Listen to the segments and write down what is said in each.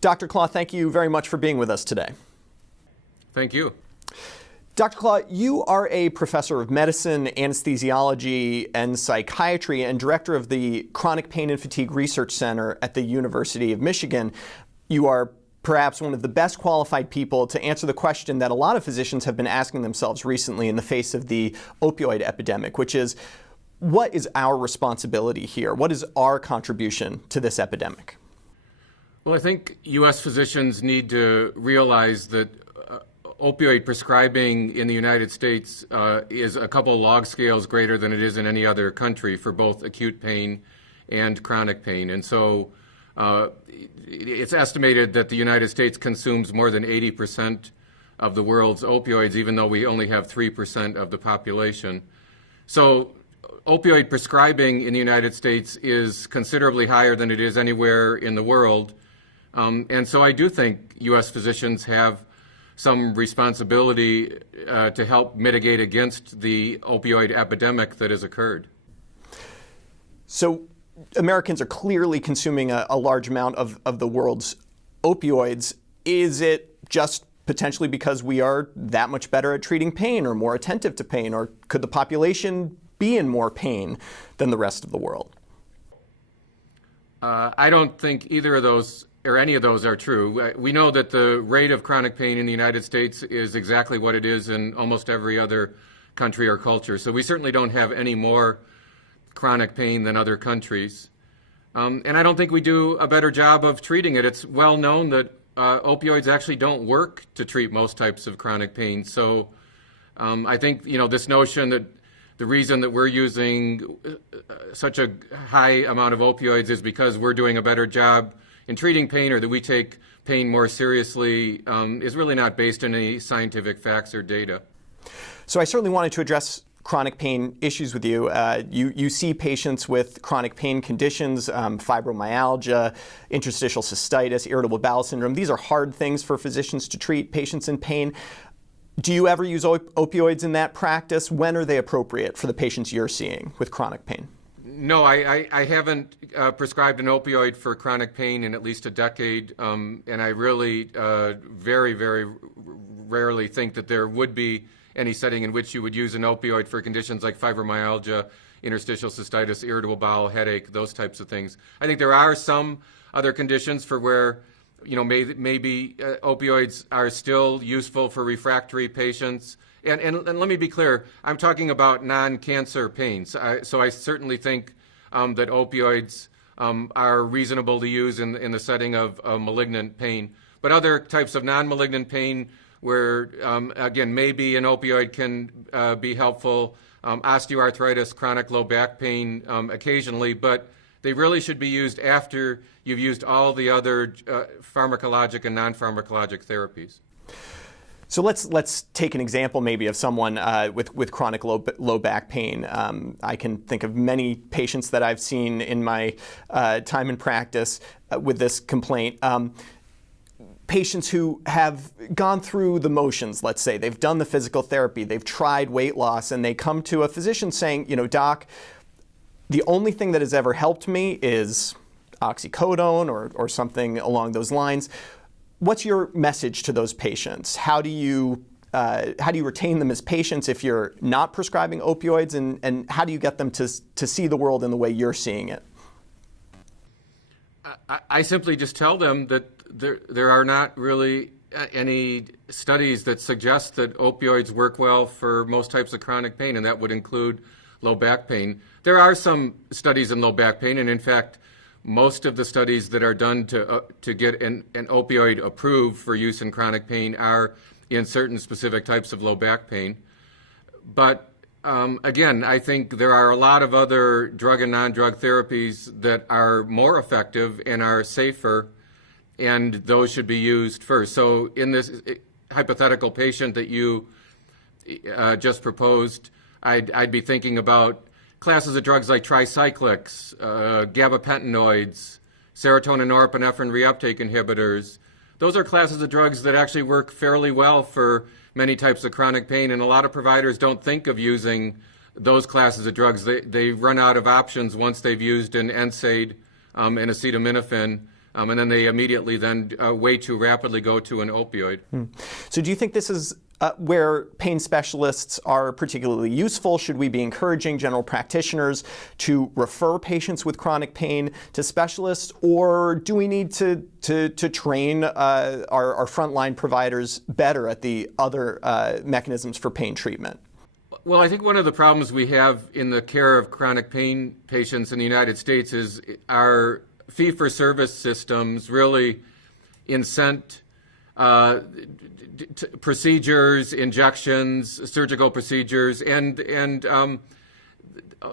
Dr. Clauw, thank you very much for being with us today. Thank you. Dr. Clauw, you are a professor of medicine, anesthesiology, and psychiatry, and director of the Chronic Pain and Fatigue Research Center at the University of Michigan. You are perhaps one of the best qualified people to answer the question that a lot of physicians have been asking themselves recently in the face of the opioid epidemic, which is, what is our responsibility here? What is our contribution to this epidemic? Well, I think U.S. physicians need to realize that opioid prescribing in the United States is a couple log scales greater than it is in any other country for both acute pain and chronic pain. And so it's estimated that the United States consumes more than 80% of the world's opioids, even though we only have 3% of the population. So opioid prescribing in the United States is considerably higher than it is anywhere in the world. And so I do think U.S. physicians have some responsibility to help mitigate against the opioid epidemic that has occurred. So Americans are clearly consuming a large amount of the world's opioids. Is it just potentially because we are that much better at treating pain or more attentive to pain, or could the population be in more pain than the rest of the world? I don't think either of those or any of those are true. We know that the rate of chronic pain in the United States is exactly what it is in almost every other country or culture. So we certainly don't have any more chronic pain than other countries. And I don't think we do a better job of treating it. It's well known that opioids actually don't work to treat most types of chronic pain. So I think, this notion that the reason that we're using such a high amount of opioids is because we're doing a better job in treating pain, or that we take pain more seriously, is really not based on any scientific facts or data. So I certainly wanted to address chronic pain issues with you. You see patients with chronic pain conditions, fibromyalgia, interstitial cystitis, irritable bowel syndrome. These are hard things for physicians to treat patients in pain. Do you ever use opioids in that practice? When are they appropriate for the patients you're seeing with chronic pain? No, I haven't prescribed an opioid for chronic pain in at least a decade, and I really very, very rarely think that there would be any setting in which you would use an opioid for conditions like fibromyalgia, interstitial cystitis, irritable bowel, headache, those types of things. I think there are some other conditions for where maybe opioids are still useful for refractory patients. And let me be clear, I'm talking about non-cancer pains. So I certainly think that opioids are reasonable to use in the setting of malignant pain. But other types of non-malignant pain where, again, maybe an opioid can be helpful, osteoarthritis, chronic low back pain occasionally, but they really should be used after you've used all the other pharmacologic and non-pharmacologic therapies. So let's take an example maybe of someone with chronic low back pain. I can think of many patients that I've seen in my time in practice with this complaint. Patients who have gone through the motions, let's say. They've done the physical therapy, they've tried weight loss, and they come to a physician saying, Doc, the only thing that has ever helped me is oxycodone or something along those lines. What's your message to those patients? How do you retain them as patients if you're not prescribing opioids, and how do you get them to see the world in the way you're seeing it? I simply just tell them that there are not really any studies that suggest that opioids work well for most types of chronic pain, and that would include low back pain. There are some studies in low back pain, and in fact, most of the studies that are done to get an opioid approved for use in chronic pain are in certain specific types of low back pain. But again, I think there are a lot of other drug and non-drug therapies that are more effective and are safer, and those should be used first. So in this hypothetical patient that you just proposed, I'd be thinking about classes of drugs like tricyclics, gabapentinoids, serotonin norepinephrine reuptake inhibitors. Those are classes of drugs that actually work fairly well for many types of chronic pain, and a lot of providers don't think of using those classes of drugs. They run out of options once they've used an NSAID and acetaminophen and then they immediately then way too rapidly go to an opioid. So do you think this is where pain specialists are particularly useful? Should we be encouraging general practitioners to refer patients with chronic pain to specialists, or do we need to train our frontline providers better at the other mechanisms for pain treatment? Well, I think one of the problems we have in the care of chronic pain patients in the United States is our fee-for-service systems really incent procedures, injections, surgical procedures, and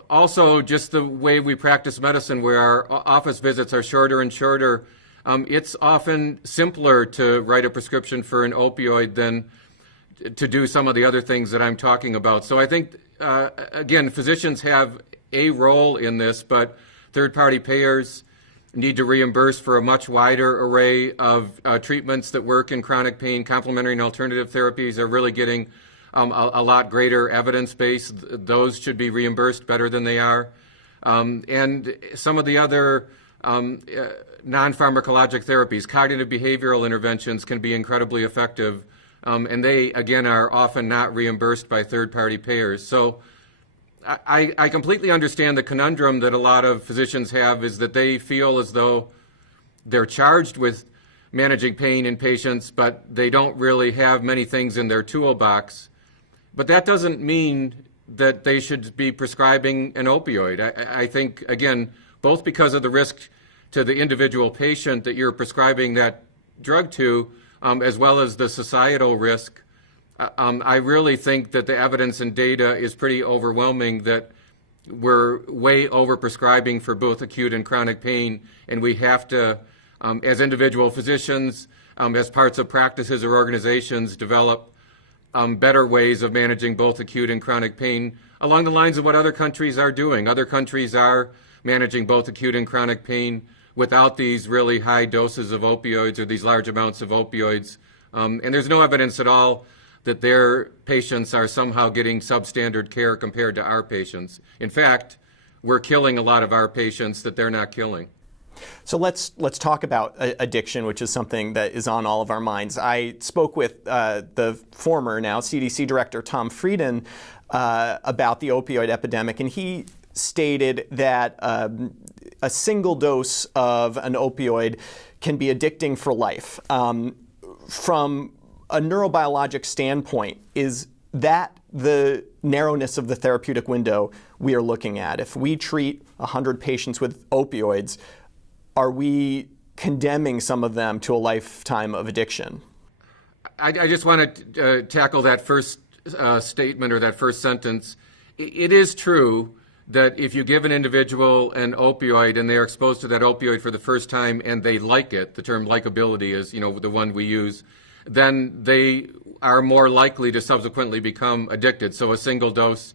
also just the way we practice medicine, where our office visits are shorter and shorter. It's often simpler to write a prescription for an opioid than to do some of the other things that I'm talking about. So I think, again, physicians have a role in this, but third-party payers need to reimburse for a much wider array of treatments that work in chronic pain. Complementary and alternative therapies are really getting a lot greater evidence base. Those should be reimbursed better than they are. And some of the other non-pharmacologic therapies, cognitive behavioral interventions, can be incredibly effective. And they, again, are often not reimbursed by third-party payers. So I completely understand the conundrum that a lot of physicians have, is that they feel as though they're charged with managing pain in patients, but they don't really have many things in their toolbox. But that doesn't mean that they should be prescribing an opioid. I think, again, both because of the risk to the individual patient that you're prescribing that drug to, as well as the societal risk, I really think that the evidence and data is pretty overwhelming that we're way overprescribing for both acute and chronic pain, and we have to, as individual physicians, as parts of practices or organizations, develop better ways of managing both acute and chronic pain along the lines of what other countries are doing. Other countries are managing both acute and chronic pain without these really high doses of opioids or these large amounts of opioids. And there's no evidence at all that their patients are somehow getting substandard care compared to our patients. In fact, we're killing a lot of our patients that they're not killing. So let's talk about addiction, which is something that is on all of our minds. I spoke with the former, now CDC Director Tom Frieden about the opioid epidemic, and he stated that a single dose of an opioid can be addicting for life. From a neurobiologic standpoint, is that the narrowness of the therapeutic window we are looking at? If we treat 100 patients with opioids, are we condemning some of them to a lifetime of addiction? I just want to tackle that first statement or that first sentence. It is true that if you give an individual an opioid and they're exposed to that opioid for the first time and they like it, the term likability is, the one we use, then they are more likely to subsequently become addicted. So a single dose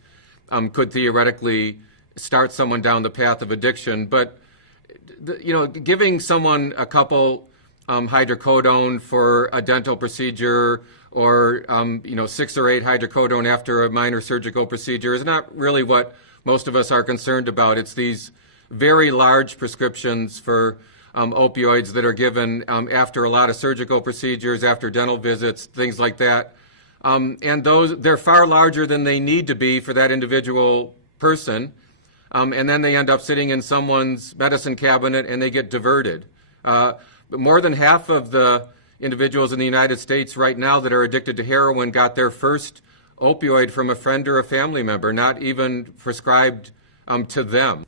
could theoretically start someone down the path of addiction. But giving someone a couple hydrocodone for a dental procedure, or 6 or 8 hydrocodone after a minor surgical procedure is not really what most of us are concerned about. It's these very large prescriptions for opioids that are given after a lot of surgical procedures, after dental visits, things like that. And they're far larger than they need to be for that individual person. And then they end up sitting in someone's medicine cabinet and they get diverted. But more than half of the individuals in the United States right now that are addicted to heroin got their first opioid from a friend or a family member, not even prescribed to them.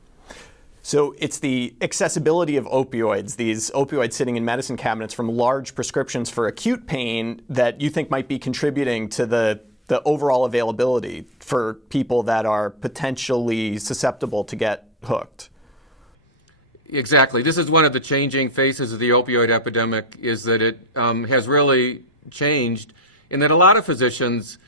So it's the accessibility of opioids, these opioids sitting in medicine cabinets from large prescriptions for acute pain, that you think might be contributing to the overall availability for people that are potentially susceptible to get hooked. Exactly. This is one of the changing faces of the opioid epidemic, is that it has really changed in that a lot of physicians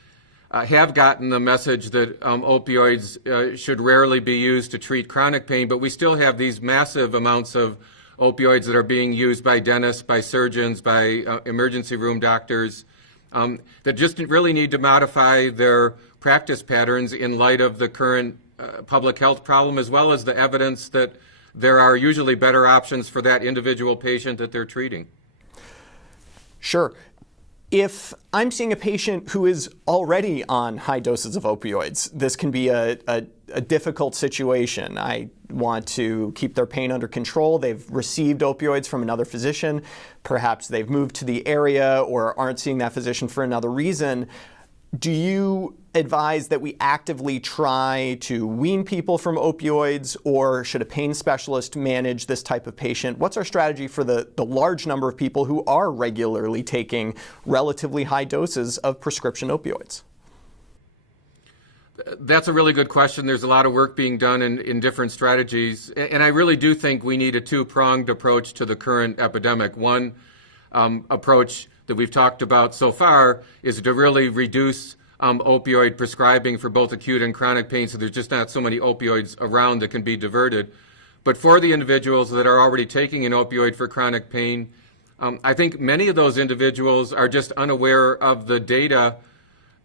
have gotten the message that opioids should rarely be used to treat chronic pain, but we still have these massive amounts of opioids that are being used by dentists, by surgeons, by emergency room doctors that just really need to modify their practice patterns in light of the current public health problem, as well as the evidence that there are usually better options for that individual patient that they're treating. Sure. If I'm seeing a patient who is already on high doses of opioids, this can be a difficult situation. I want to keep their pain under control. They've received opioids from another physician. Perhaps they've moved to the area or aren't seeing that physician for another reason. Do you advise that we actively try to wean people from opioids, or should a pain specialist manage this type of patient? What's our strategy for the large number of people who are regularly taking relatively high doses of prescription opioids? That's a really good question. There's a lot of work being done in different strategies. And I really do think we need a two-pronged approach to the current epidemic. One approach that we've talked about so far is to really reduce opioid prescribing for both acute and chronic pain, so there's just not so many opioids around that can be diverted. But for the individuals that are already taking an opioid for chronic pain, I think many of those individuals are just unaware of the data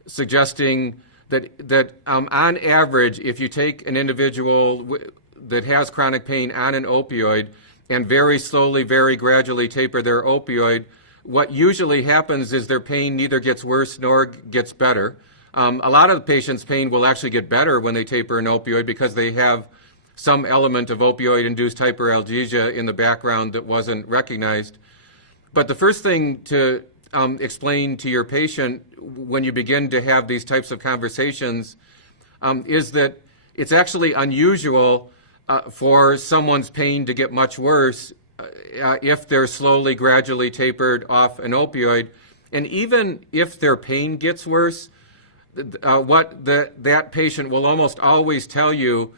suggesting that on average, if you take an individual that has chronic pain on an opioid and very slowly, very gradually taper their opioid, what usually happens is their pain neither gets worse nor gets better. A lot of the patients' pain will actually get better when they taper an opioid because they have some element of opioid-induced hyperalgesia in the background that wasn't recognized. But the first thing to explain to your patient when you begin to have these types of conversations is that it's actually unusual for someone's pain to get much worse if they're slowly, gradually tapered off an opioid. And even if their pain gets worse, what that patient will almost always tell you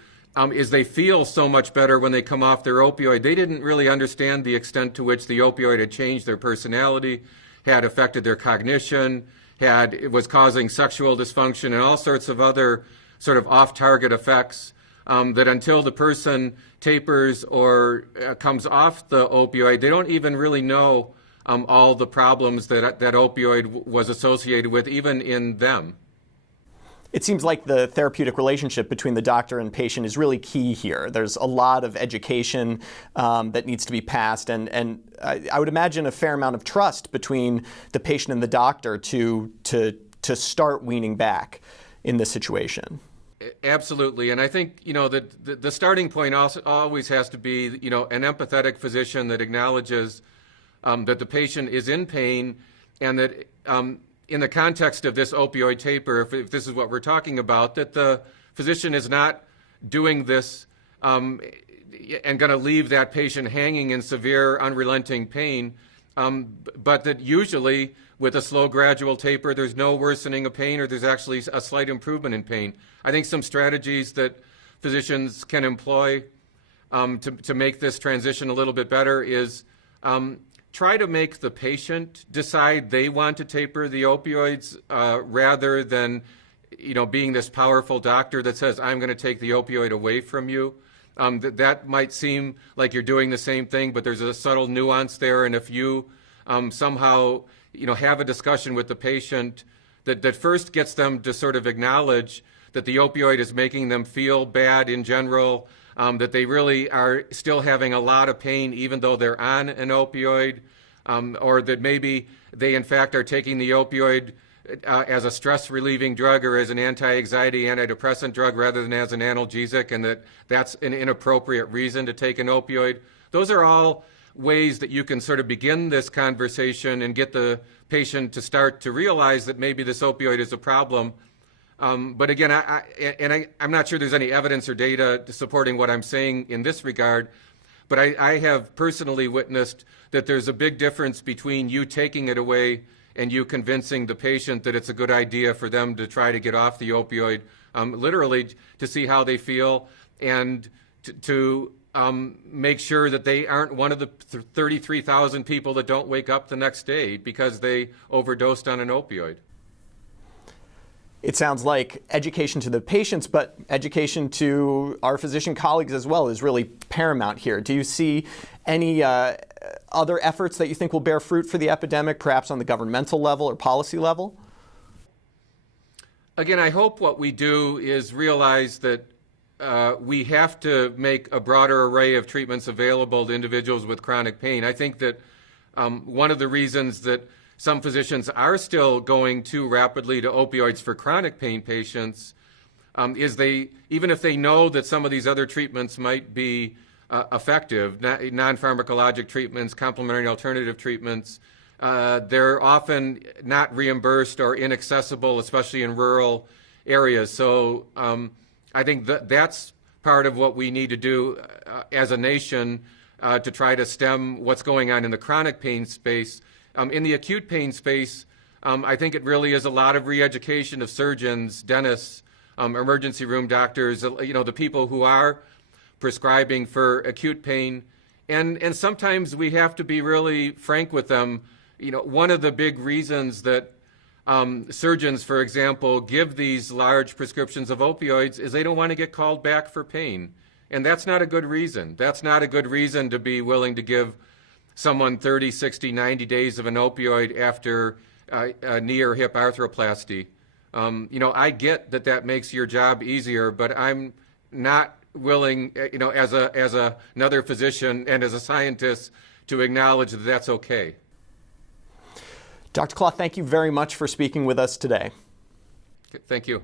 is they feel so much better when they come off their opioid. They didn't really understand the extent to which the opioid had changed their personality, had affected their cognition, it was causing sexual dysfunction and all sorts of other sort of off-target effects that until the person tapers or comes off the opioid, they don't even really know all the problems that opioid was associated with, even in them. It seems like the therapeutic relationship between the doctor and patient is really key here. There's a lot of education that needs to be passed, and I would imagine a fair amount of trust between the patient and the doctor to start weaning back in this situation. Absolutely, and I think that the starting point also always has to be an empathetic physician that acknowledges that the patient is in pain, and that in the context of this opioid taper, if this is what we're talking about, that the physician is not doing this and going to leave that patient hanging in severe, unrelenting pain, but that usually with a slow, gradual taper, there's no worsening of pain, or there's actually a slight improvement in pain. I think some strategies that physicians can employ to make this transition a little bit better is try to make the patient decide they want to taper the opioids rather than being this powerful doctor that says, I'm going to take the opioid away from you. That might seem like you're doing the same thing, but there's a subtle nuance there. And if you somehow have a discussion with the patient that first gets them to sort of acknowledge that the opioid is making them feel bad in general, that they really are still having a lot of pain even though they're on an opioid, or that maybe they in fact are taking the opioid as a stress-relieving drug or as an anti-anxiety, antidepressant drug rather than as an analgesic, and that's an inappropriate reason to take an opioid. Those are all ways that you can sort of begin this conversation and get the patient to start to realize that maybe this opioid is a problem. But again, I'm not sure there's any evidence or data supporting what I'm saying in this regard, but I have personally witnessed that there's a big difference between you taking it away and you convincing the patient that it's a good idea for them to try to get off the opioid, literally to see how they feel and to make sure that they aren't one of the 33,000 people that don't wake up the next day because they overdosed on an opioid. It sounds like education to the patients, but education to our physician colleagues as well is really paramount here. Do you see any other efforts that you think will bear fruit for the epidemic, perhaps on the governmental level or policy level? Again, I hope what we do is realize that we have to make a broader array of treatments available to individuals with chronic pain. I think that one of the reasons that some physicians are still going too rapidly to opioids for chronic pain patients is even if they know that some of these other treatments might be effective, non-pharmacologic treatments, complementary alternative treatments, they're often not reimbursed or inaccessible, especially in rural areas. So I think that's part of what we need to do as a nation to try to stem what's going on in the chronic pain space. In the acute pain space, I think it really is a lot of re-education of surgeons, dentists, emergency room doctors, the people who are prescribing for acute pain. And sometimes we have to be really frank with them. One of the big reasons that surgeons, for example, give these large prescriptions of opioids is they don't want to get called back for pain. And that's not a good reason. That's not a good reason to be willing to give someone 30, 60, 90 days of an opioid after a knee or hip arthroplasty. I get that makes your job easier, but I'm not willing, as another physician and as a scientist, to acknowledge that that's okay. Dr. Clauw, thank you very much for speaking with us today. Thank you.